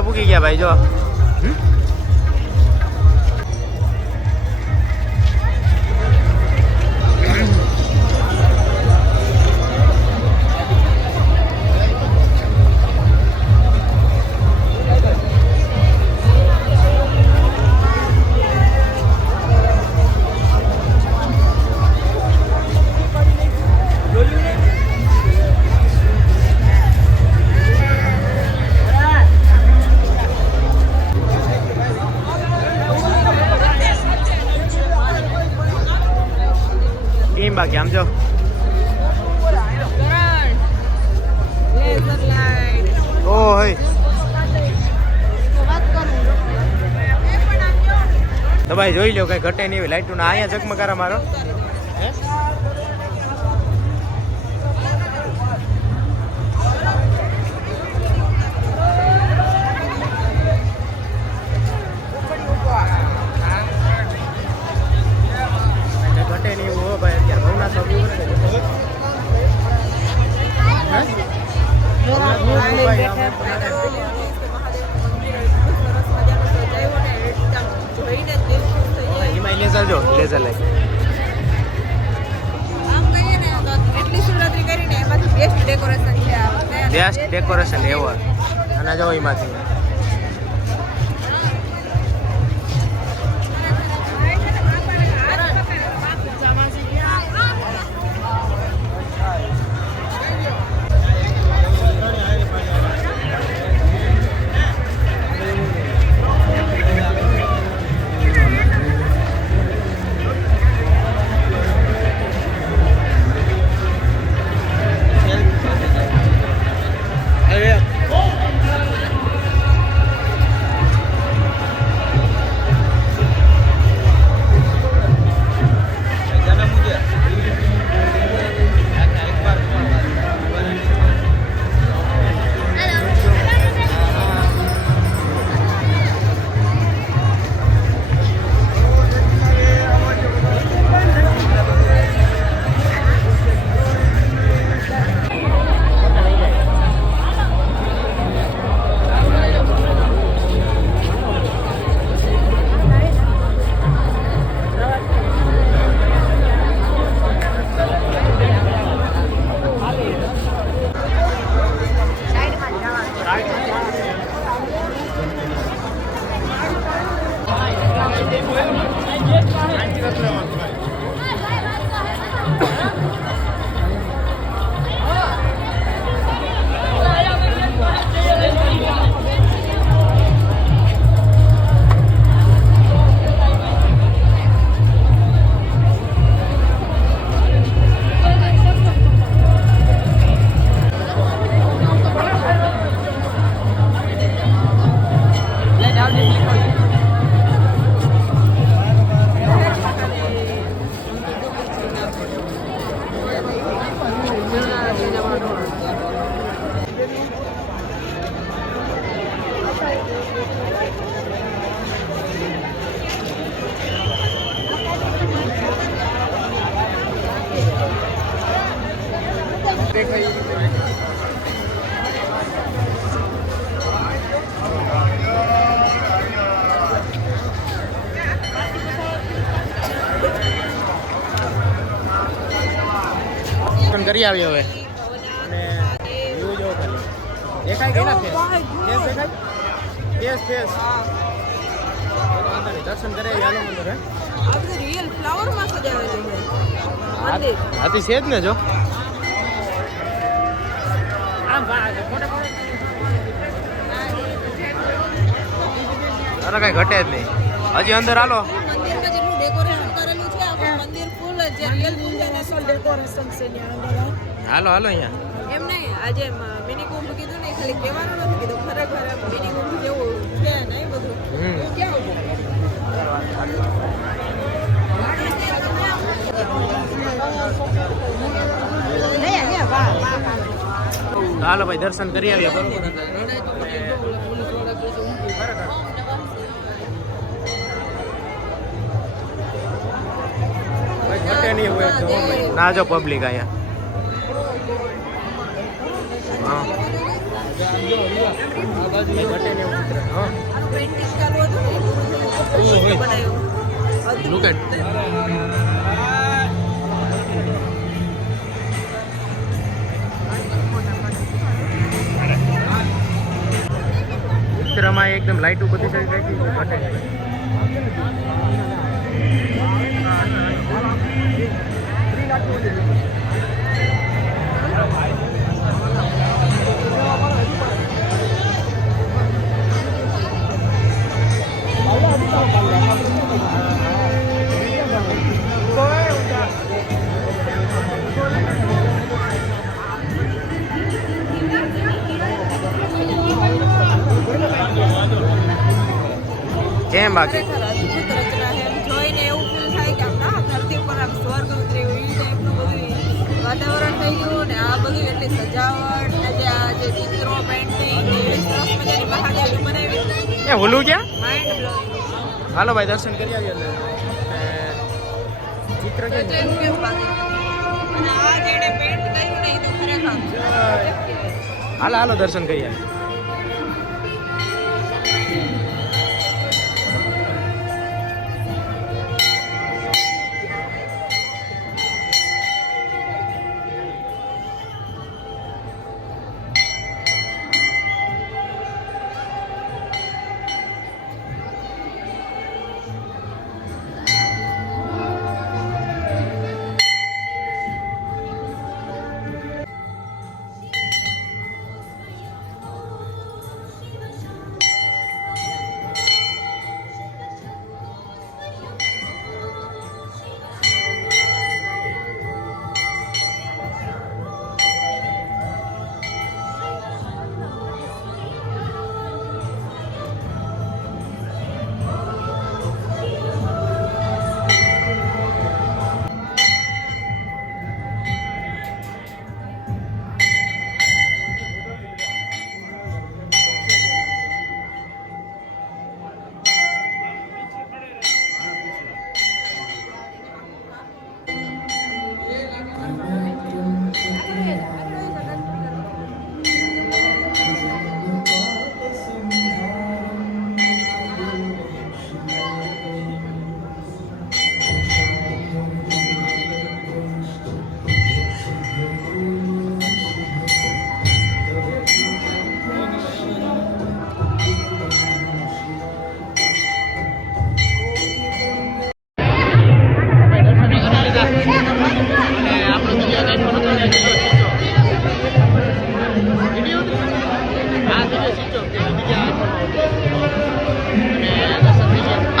મંદિરે પૂકી ગયા ભાઈ જો. બાકી આમ જો ઓ હઈ તો ભાઈ જોઈ લો કઈ ઘટે નહીં લાઈટ ના અહીંયા ઝગમગારા મારો ઘટે નહીં હો ભાઈ અત્યારે બહુ ના સભ્યો લેઝર જો laser light best decoration ever અને જો એમાંથી કરી આવી હવે અને વ્યૂ જો ખાલી દેખાય કે ના ફેસ દેખાય ફેસ દર્શન કરે યાલો મંદિર હે આ બધું રિયલ ફ્લાવર માં સજાવેલું છે મંદિર હાથી છે જ ને જો આમ ફોટો અરે કઈ ઘટે જ નહીં હજી અંદર હાલો મંદિરમાં જેટલું ડેકોરેશન કરેલું છે આખું મંદિર ફૂલ જે રિયલ નેશનલ ડેકોરેશન છે ત્યાં અંદર હાલો અહીંયા એમ નહીં આજે મિની કુંભ કીધું ને ખાલી કહેવાનું નથી કીધું ખરેખર મિની કુંભ જેવું છે નહીં બધું ક્યાં હાલો ભાઈ દર્શન કરી આવ્યા બરોબર ના જો પબ્લિક અહીંયા પેઇન્ટિંગ ચાલુ હતું ને બનાવ્યું. લુક એટ ચિત્રમાં એકદમ લાઈટો બધી સારી કેમ બાકી ખરેખર અદ્ભુત રચના છે. એમ જોઈને એવું ફીલ થાય કે આમ ના ધરતી ઉપર આમ સ્વર્ગ ઉતર્યું એ ટાઈપનું બધું વાતાવરણ થઈ ગયું ને આ બધું એટલી સજાવટ ને જે આ જે ચિત્રો પેઇન્ટિંગ એવી સરસ મજાની મહાદેવની બનાવી એ ઓલું ક્યાં માઇન્ડ બ્લોઈંગ. હાલો ભાઈ દર્શન કરી આવીએ અંદર ચિત્ર તો એવું કેવું બાકી અને આ જેણે પેઇન્ટ કર્યું ને એ તો ખરેખર હાલો હાલો દર્શન કરી આવીએ.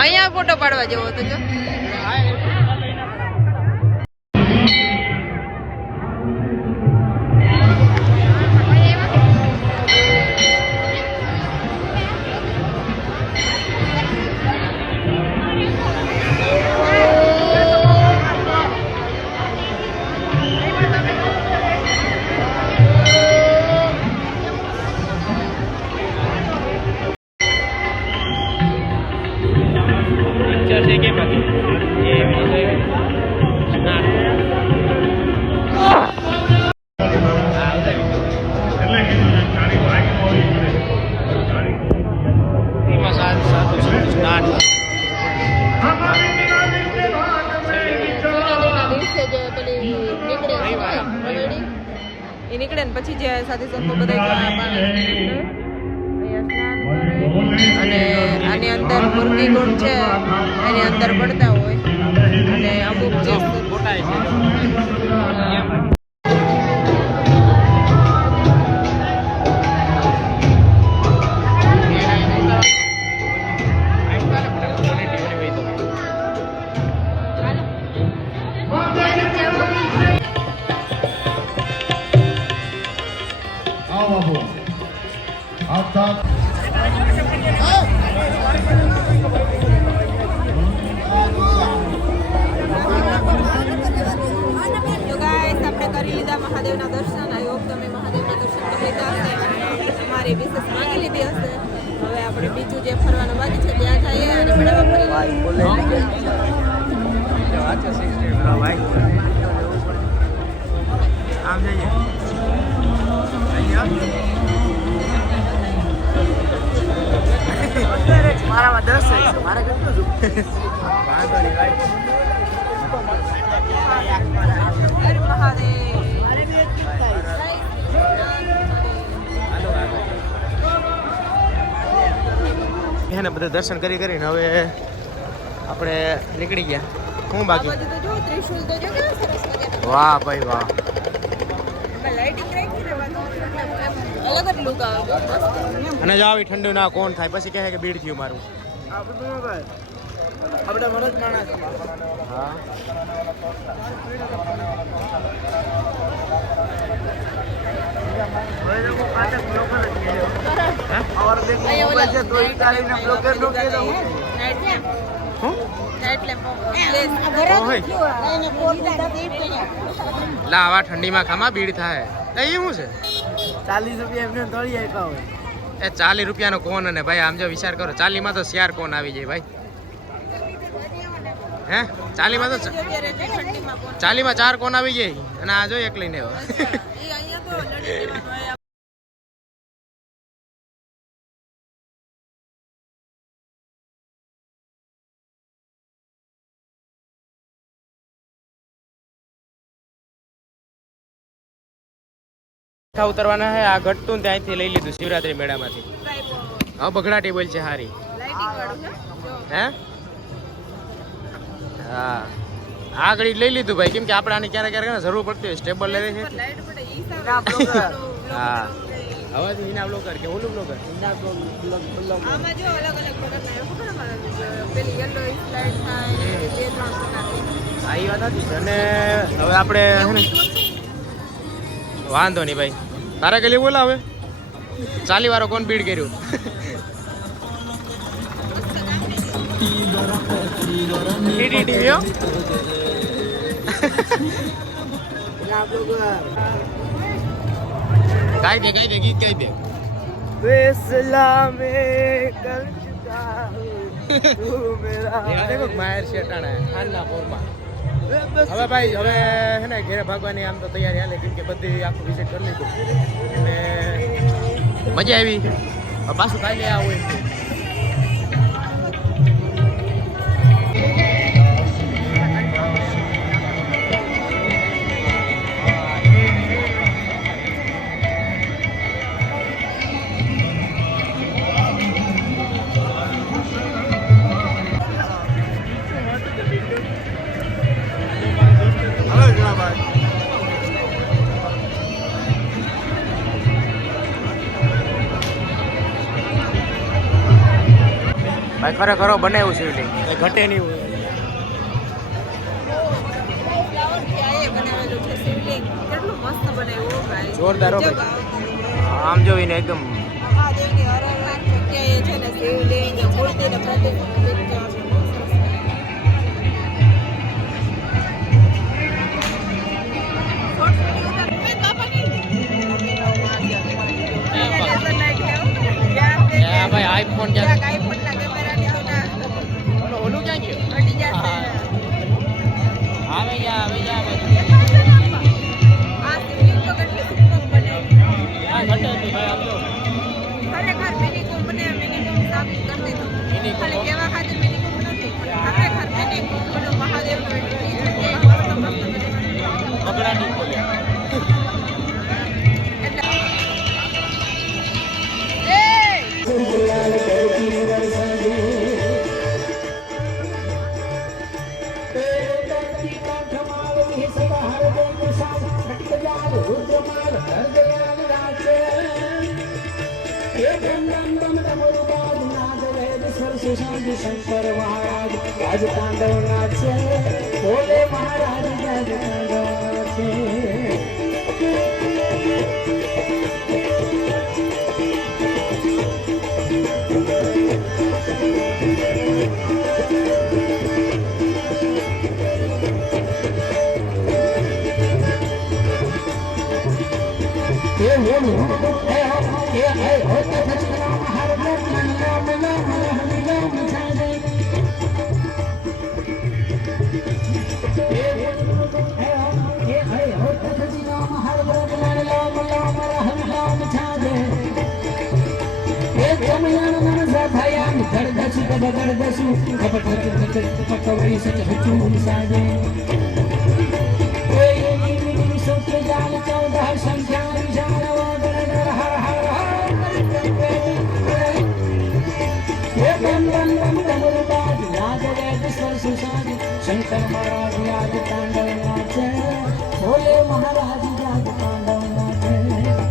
અહીંયા ફોટો પાડવા જેવો હતો જો. એ નીકળે ને પછી જે સાથી સંતો બધા અહીંયા સ્નાન કરે અને આની અંદર મુરગી ગુણ છે એની અંદર પડતા હોય અને અમુક જે ફોટા છે મહાદેવના દર્શન. આઈ હોપ તમે મહાદેવના દર્શન કરી લીધા હશે, તમારી વિશેષ માંગી લીધી હશે. હવે આપણે બીજું જે ફરવાનું બાકી છે ત્યાં જઈએ અને મેળામાં ફરી આમ જઈએ મારે કેટલું વાંધો નહીં ભાઈ. હર મહાદેવ. એને બધા દર્શન કરીને હવે આપણે નીકળી ગયા. શું બાકી? આ બાજુ તો જો ત્રિશુલ તો જો કેવા સરસ મજાના. વાહ ભાઈ વાહ. એમાં લાઇટિંગ રાખી ને વાતો અલગ જ લુક આવે બહુ મસ્ત. અને જો આવી ઠંડુ ના કોણ થાય પછી કહે કે બીડ થયું મારું. આપણે મરજ માણસ. હા और देख मोबाइल से तो ही गाड़ी में ब्लॉकर नो के दो નાઇટ લેમ્પ. હું નાઇટ લેમ્પ. ઓય લા આવા ઠંડીમાં ખામાં બીડ થાય એ શું છે? 40 રૂપિયા એમને થોડી આપ્યા હોય. એ 40 રૂપિયાનો કોન અને ભાઈ આમ જો વિચાર કરો 40 માં તો શિયાર કોન આવી જાય ભાઈ. હે 40 માં તો અત્યારે ઠંડીમાં કોણ 40 માં 4 કોન આવી જાય અને આ જો એક લઈને આવ્યો. એ અહીંયા તો લડી દેવાનું હોય. ઉતરવાના હે આ ઘટતું ને ત્યાંથી લઈ લીધું શિવરાત્રી મેળામાંથી. હા બગડા ટેબલ છે હારી. લાઇટિંગ વાળું છે જો. હે હા આગળ લઈ લીધું ભાઈ કેમ કે આપણે આને ક્યારેક ક્યારેક જરૂર પડતી હોય સ્ટેબલ લેવી છે. લાઈટ પડે ઈ ના બ્લોગર. હા હવે ઇના બ્લોગર કે ઓલું બ્લોગર ના બ્લોગ આમાં જો અલગ અલગ પ્રકારના એવું ખબર અમારા પેલી યલો લાઈટ થાય એ બે ત્રણ પ્રકારની. આ ઈ વાત હતી અને હવે આપણે હે ને વાંધો નહીં ભાઈ તારે કે લેવું બોલા હવે 40 વાળો કોણ બીડ કર્યું. ના બ્લોગર. ગાઈ દે ગીત ગાઈ દે. फैसला में कर चुका हूँ तू मेरा એના દેખો માયર શેટાણા હાલના પોરમાં. હવે ભાઈ હવે હે ને ઘરે ભાગવાની આમ તો તૈયારી હાલે કેમ કે બધી આખું વિઝિટ કરી લીધું અને મજા આવી. હવે પાછું કાલે આવું એમ. ભાઈ ખરેખર બનાવ્યું શિવલિંગ એ ઘટે નહીં હોય. ફ્લાવર થી આ એ બનાવેલું છે શિવલિંગ. કેટલું મસ્ત બનાવ્યું ભાઈ. જોરદાર હો ગજબ ભાઈ. આવતું. આમ જોઈને એકદમ મહાદેવની હર હર જગ્યાએ છે ને શિવલિંગ મૂર્તિ ને પ્રતિક છે. ભાઈ આઈફોન ક્યાં આઈફોન ના કેમેરાની તો ના ઓલું ક્યાં ગયું? અડી જશે. આવે જા આ શિવલિંગ તો કેટલી સુપર બનાવી. આ ઘટે ભાઈ આમ જો ખરેખર મિની કુંભ ને મિની કુંભ સાબિત કરી દીધું. મિની કુંભ. ખાલી કેવા ખાતે મિની કુંભ નથી ખરેખર મિની કુંભ નો મહાદેવનો એન્ટ્રી છે એ મસ્ત બનાવ્યું. બગડા નહીં ખોલ્યા. शंकर महाराज आज तांडव नाचे भोले महाराज जग नाचे દસુ ખબર પકવડી સચ હચું સાજે સૂત્ર જાલ 14 સંખ્યા વિશાળ વગર હર હર હે બમ બમ બમ ડમરુ બાજ નાદ વેદ સ્વર સુસાજ શંકર મહારાજ યાદ તાંડવ નાચે ભોલે મહારાજ યાદ તાંડવ નાચે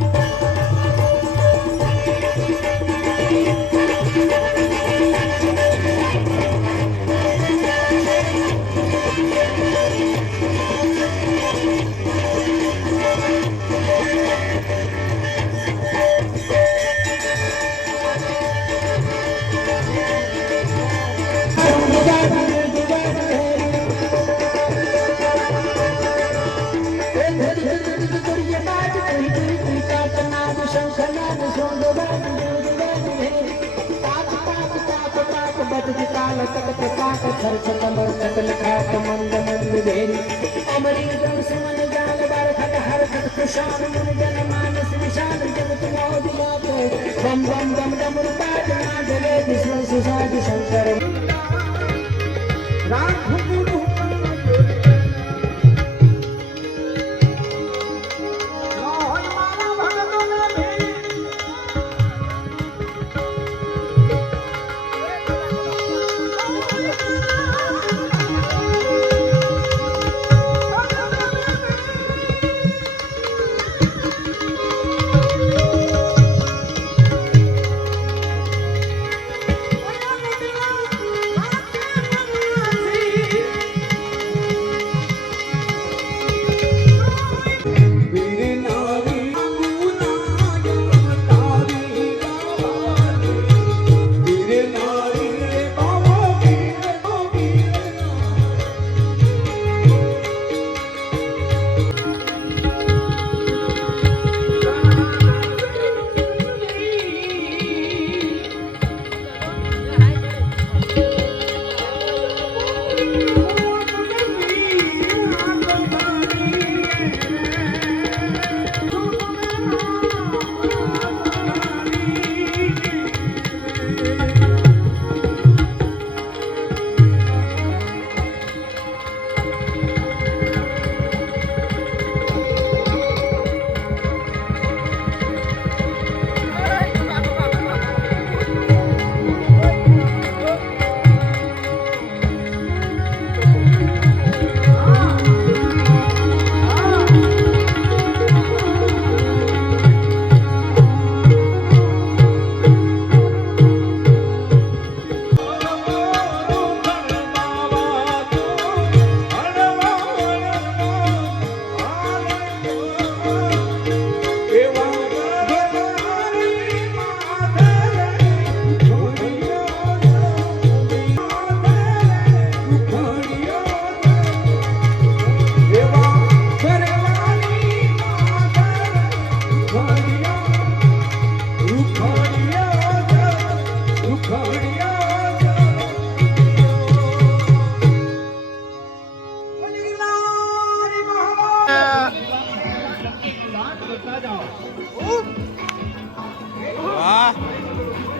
વાહ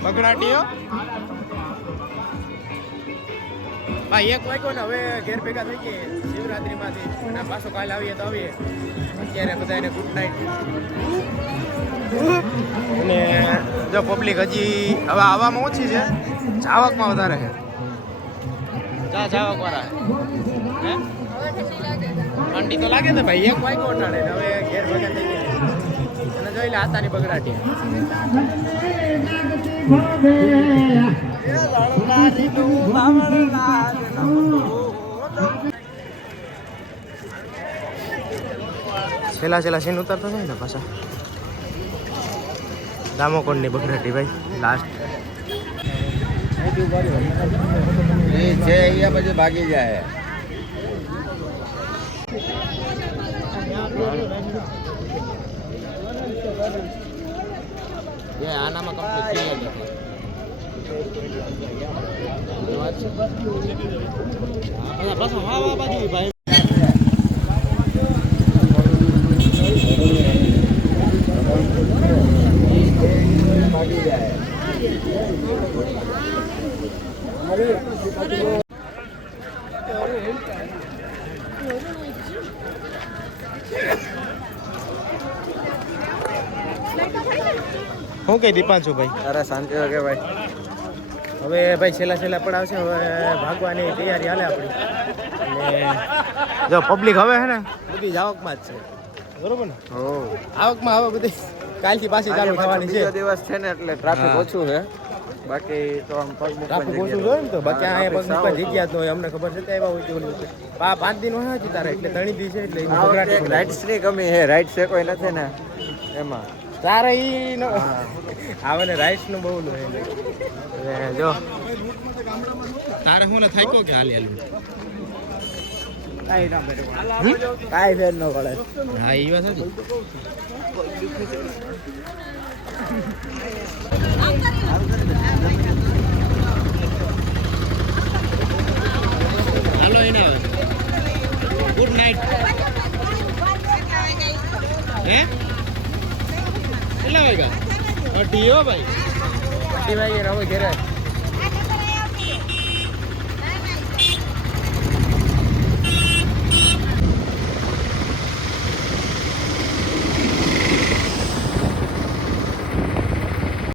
બગડાટીઓ ભાઈ એક વાગ્યો ને હવે ઘેર ભેગા થઈ ગઈ શિવરાત્રીમાંથી અને પાછો કાલે આવીએ તો આવીએ અત્યારે બધાને ગુડ નાઇટ અને જો પબ્લિક હજી હવે આવવામાં ઓછી છે ચાવકમાં વધારે છે ચાવક વાળા હે ઠંડી તો લાગે ને ભાઈ એક વાગ્યો ઉઠાડે હવે ઘેર ભેગા થઈ ગઈ અને જોઈ લે હાથાની બગડાટી છેલ્લા સીન ઉતારતો થાય ને પાછા દામોકોણની બગડાટી ભાઈ લાસ્ટ એ છે અહીંયા પછી ભાગી જાય આનામાં કમ્પ્લીટ પાછા હા બાજુ ભાઈ ભાગી જાય શું કે દીપાંશુભાઈ? અરે શાંતિ કે ભાઈ. હવે ભાઈ છેલ્લા પડાવ છે, હવે ભાગવાની તૈયારી હાલે આપણી. અને જો પબ્લિક હવે હે ને બધી જ આવકમાં જ છે, બરોબર ને? હો આવકમાં હવે બધી કાલથી પાછી ચાલુ થવાની છે. બીજો દિવસ છે ને એટલે ટ્રાફિક હા. ઓછું છે. બાકી તો આમ પગ ટ્રાફિક મૂકવાની ઓછું જગ્યા જોઈએ ને તો બાકી હા, અહીંયા પગ traffic મૂકવા સાવ જગ્યા જ ન હોય. અમને ખબર છે ત્યાં આવ્યા હોય તો ઓલી વખતે. 5 દિન હોય છે તારે, એટલે 3 દી છે એટલે આ વખતે એક રાઇડ્સ ની કમી છે. રાઇડ્સ છે કોઈ નથી ને એમાં. તારે ઈ ન આવે ને રાઈસ નું બહુ લો એટલે જો તારે હું થાય કો કે હાલી હાલી કાંઈ ફેર ન પડે. હા ઈ વાત હતી. હાલો એને ગુડ નાઇટ. હે કેટલા વાગ્યા? 2:30 હો ભાઈ. 2:30 વાગે રહો ઘરે.